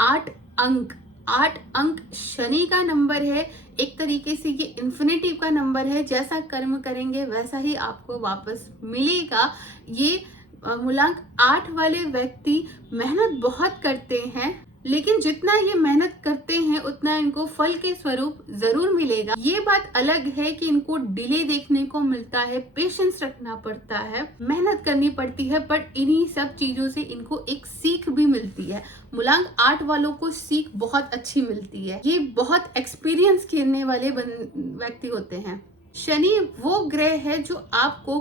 8 अंक, 8 अंक शनि का नंबर है। एक तरीके से ये इन्फिनिटिव का नंबर है, जैसा कर्म करेंगे वैसा ही आपको वापस मिलेगा। ये मूलांक 8 वाले व्यक्ति मेहनत बहुत करते हैं, लेकिन जितना ये मेहनत करते हैं उतना इनको फल के स्वरूप जरूर मिलेगा। ये बात अलग है कि इनको डिले देखने को मिलता है, पेशेंस रखना पड़ता है, मेहनत करनी पड़ती है, बट इन्हीं सब चीजों से इनको एक सीख भी मिलती है। मूलांक 8 वालों को सीख बहुत अच्छी मिलती है। ये बहुत एक्सपीरियंस करने वाले व्यक्ति होते हैं। शनि वो ग्रह है जो आपको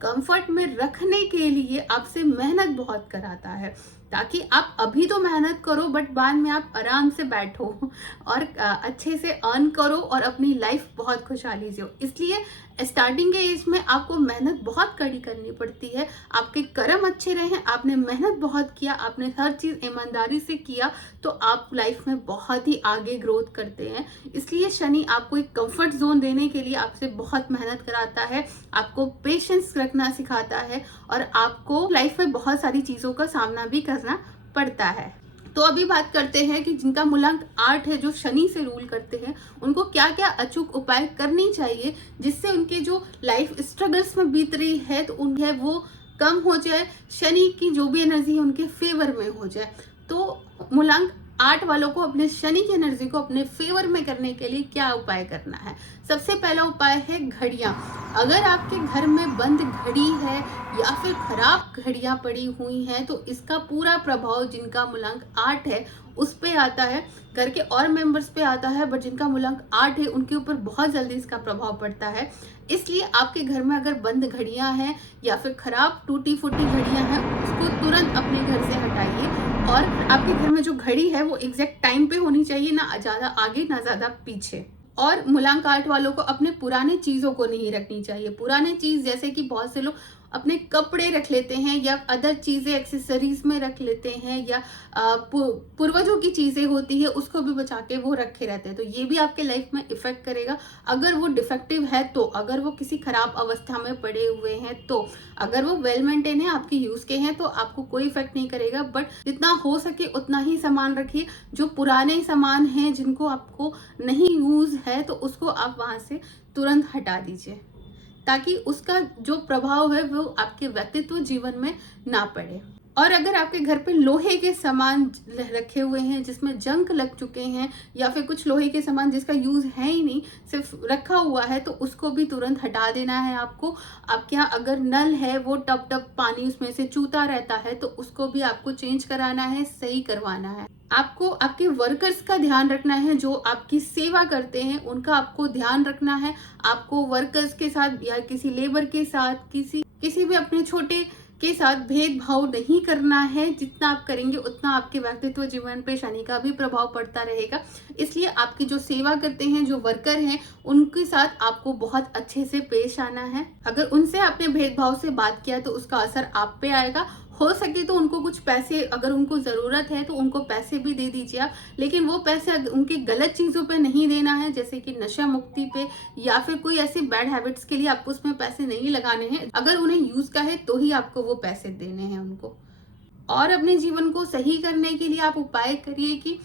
कंफर्ट में रखने के लिए आपसे मेहनत बहुत कराता है, ताकि आप अभी तो मेहनत करो बट बाद में आप आराम से बैठो और अच्छे से अर्न करो और अपनी लाइफ बहुत खुशहाली से हो। इसलिए स्टार्टिंग के एज में आपको मेहनत बहुत कड़ी करनी पड़ती है। आपके कर्म अच्छे रहे, आपने मेहनत बहुत किया, आपने हर चीज ईमानदारी से किया, तो आप लाइफ में बहुत ही आगे ग्रोथ करते हैं। इसलिए शनि आपको एक कंफर्ट जोन देने के लिए आपसे बहुत मेहनत कराता है, आपको पेशेंस रखना सिखाता है और आपको लाइफ में बहुत सारी चीजों का सामना भी करना पड़ता है। तो अभी बात करते हैं कि जिनका मूलांक 8 है, जो शनि से रूल करते हैं, उनको क्या क्या अचूक उपाय करनी चाहिए जिससे उनके जो लाइफ स्ट्रगल्स में बीत रही है तो उन्हें वो कम हो जाए, शनि की जो भी एनर्जी है उनके फेवर में हो जाए। तो मूलांक 8 वालों को अपने शनि की एनर्जी को अपने फेवर में करने के लिए क्या उपाय करना है? सबसे पहला उपाय है घड़ियां। अगर आपके घर में बंद घड़ी है या फिर खराब घड़ियां पड़ी हुई हैं तो इसका पूरा प्रभाव जिनका मूलांक 8 है उस पे आता है, घर के और मेंबर्स पे आता है, बट जिनका मूलांक 8 है उनके ऊपर बहुत जल्दी इसका प्रभाव पड़ता है। इसलिए आपके घर में अगर बंद घड़ियां हैं या फिर खराब टूटी फूटी घड़ियां हैं, उसको तुरंत अपने घर से हटाइए। और आपके घर में जो घड़ी है वो एग्जैक्ट टाइम पे होनी चाहिए, ना ज्यादा आगे ना ज्यादा पीछे। और मूलांक 8 वालों को अपने पुराने चीजों को नहीं रखनी चाहिए। पुराने चीज जैसे कि बहुत से लोग अपने कपड़े रख लेते हैं या अदर चीजें एक्सेसरीज में रख लेते हैं, या पूर्वजों की चीजें होती है उसको भी बचा के वो रखे रहते हैं, तो ये भी आपके लाइफ में इफेक्ट करेगा। अगर वो डिफेक्टिव है तो, अगर वो किसी खराब अवस्था में पड़े हुए हैं तो, अगर वो वेल मेंटेन है, आपके यूज के हैं, तो आपको कोई इफेक्ट नहीं करेगा। बट जितना हो सके उतना ही सामान रखिए। जो पुराने सामान हैं जिनको आपको नहीं यूज है तो उसको आप वहां से तुरंत हटा दीजिए, ताकि उसका जो प्रभाव है वो आपके व्यक्तित्व जीवन में ना पड़े। और अगर आपके घर पे लोहे के सामान रखे हुए हैं जिसमें जंग लग चुके हैं, या फिर कुछ लोहे के सामान जिसका यूज है ही नहीं, सिर्फ रखा हुआ है, तो उसको भी तुरंत हटा देना है आपको। आपके यहाँ अगर नल है वो टप टप पानी उसमें से चूता रहता है तो उसको भी आपको चेंज कराना है, सही करवाना है। आपको आपके वर्कर्स का ध्यान रखना है, जो आपकी सेवा करते हैं उनका आपको ध्यान रखना है। आपको वर्कर्स के साथ या किसी लेबर के साथ, किसी भी अपने छोटे के साथ भेदभाव नहीं करना है। जितना आप करेंगे उतना आपके व्यक्तित्व जीवन पे शनि का भी प्रभाव पड़ता रहेगा। इसलिए आपकी जो सेवा करते हैं, जो वर्कर हैं, उनके साथ आपको बहुत अच्छे से पेश आना है। अगर उनसे आपने भेदभाव से बात किया तो उसका असर आप पे आएगा। हो सके तो उनको कुछ पैसे, अगर उनको जरूरत है तो उनको पैसे भी दे दीजिए आप, लेकिन वो पैसे उनकी गलत चीजों पे नहीं देना है, जैसे कि नशा मुक्ति पे या फिर कोई ऐसी बैड हैबिट्स के लिए आपको उसमें पैसे नहीं लगाने हैं। अगर उन्हें यूज का है तो ही आपको वो पैसे देने हैं उनको। और अपने जीवन को सही करने के लिए आप उपाय करिए कि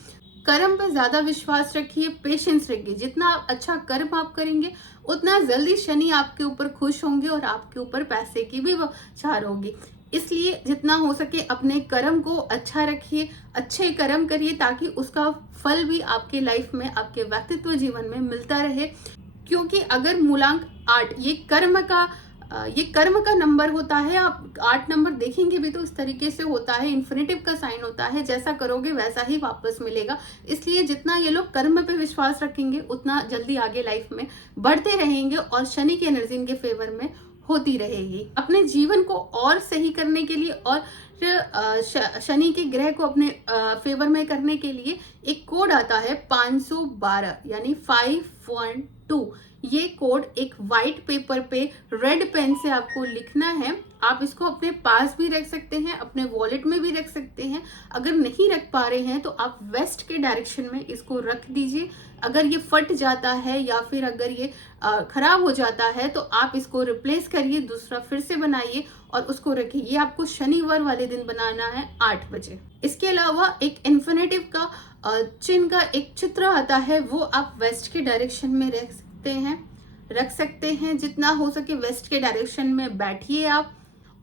कर्म पे ज्यादा विश्वास रखिए, पेशेंस रखिए। जितना अच्छा कर्म आप करेंगे उतना जल्दी शनि आपके ऊपर खुश होंगे और आपके ऊपर पैसे की भी बौछार होगी। इसलिए जितना हो सके अपने कर्म को अच्छा रखिए, अच्छे कर्म करिए, ताकि उसका फल भी आपके लाइफ में, आपके व्यक्तित्व जीवन में मिलता रहे। क्योंकि अगर मूलांक 8 ये कर्म का नंबर होता है, आप 8 नंबर देखेंगे भी तो इस तरीके से होता है, इन्फिनिटिव का साइन होता है, जैसा करोगे वैसा ही वापस मिलेगा। इसलिए जितना ये लोग कर्म पे विश्वास रखेंगे उतना जल्दी आगे लाइफ में बढ़ते रहेंगे और शनि की एनर्जी इनके फेवर में होती रहेगी। अपने जीवन को और सही करने के लिए और शनि के ग्रह को अपने फेवर में करने के लिए एक कोड आता है 512, यानी 512। 512 ये कोड एक वाइट पेपर पे रेड पेन से आपको लिखना है। आप इसको अपने पास भी रख सकते हैं, अपने वॉलेट में भी रख सकते हैं। अगर नहीं रख पा रहे हैं तो आप वेस्ट के डायरेक्शन में इसको रख दीजिए। अगर ये फट जाता है या फिर अगर ये खराब हो जाता है तो आप इसको रिप्लेस करिए, दूसरा फिर से बनाइए और उसको रखिए। ये आपको शनिवार वाले दिन बनाना है 8 बजे। इसके अलावा एक इन्फिनेटिव का चिन्ह का एक चित्र आता है, वो आप वेस्ट के डायरेक्शन में रख सकते हैं। जितना हो सके वेस्ट के डायरेक्शन में बैठिए आप।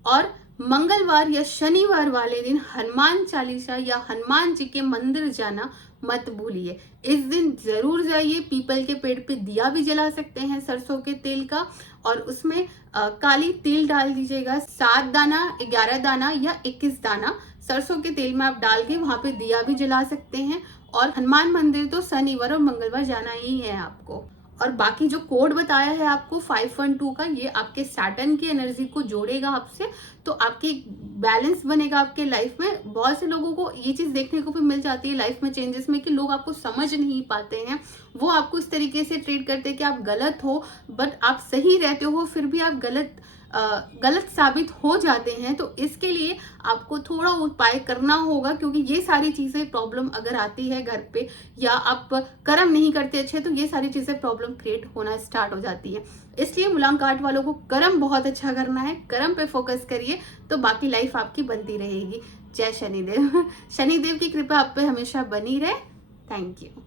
और मंगलवार या शनिवार वाले दिन हनुमान चालीसा या हनुमान जी के मंदिर जाना मत भूलिए। इस दिन जरूर जाइए। पीपल के पेड़ पे दिया भी जला सकते हैं सरसों के तेल का, और उसमें काली तिल डाल दीजिएगा। 7 दाना, 11 दाना या 21 दाना सरसों के तेल में आप डाल के वहां पे दिया भी जला सकते हैं। और हनुमान मंदिर तो शनिवार और मंगलवार जाना ही है आपको। और बाकी जो कोड बताया है आपको 512 का, ये आपके सैटर्न की एनर्जी को जोड़ेगा आपसे, तो आपकी बैलेंस बनेगा आपके लाइफ में। बहुत से लोगों को ये चीज देखने को भी मिल जाती है लाइफ में चेंजेस में कि लोग आपको समझ नहीं पाते हैं। वो आपको इस तरीके से ट्रीट करते हैं कि आप गलत हो, बट आप सही रहते हो, फिर भी आप गलत साबित हो जाते हैं। तो इसके लिए आपको थोड़ा उपाय करना होगा, क्योंकि ये सारी चीजें प्रॉब्लम अगर आती है घर पे या आप कर्म नहीं करते अच्छे, तो ये सारी चीजें प्रॉब्लम क्रिएट होना स्टार्ट हो जाती है। इसलिए मुलाकात वालों को कर्म बहुत अच्छा करना है, कर्म पे फोकस करिए तो बाकी लाइफ आपकी बनती रहेगी। जय शनिदेव। शनिदेव की कृपा आप पे हमेशा बनी रहे। Thank you.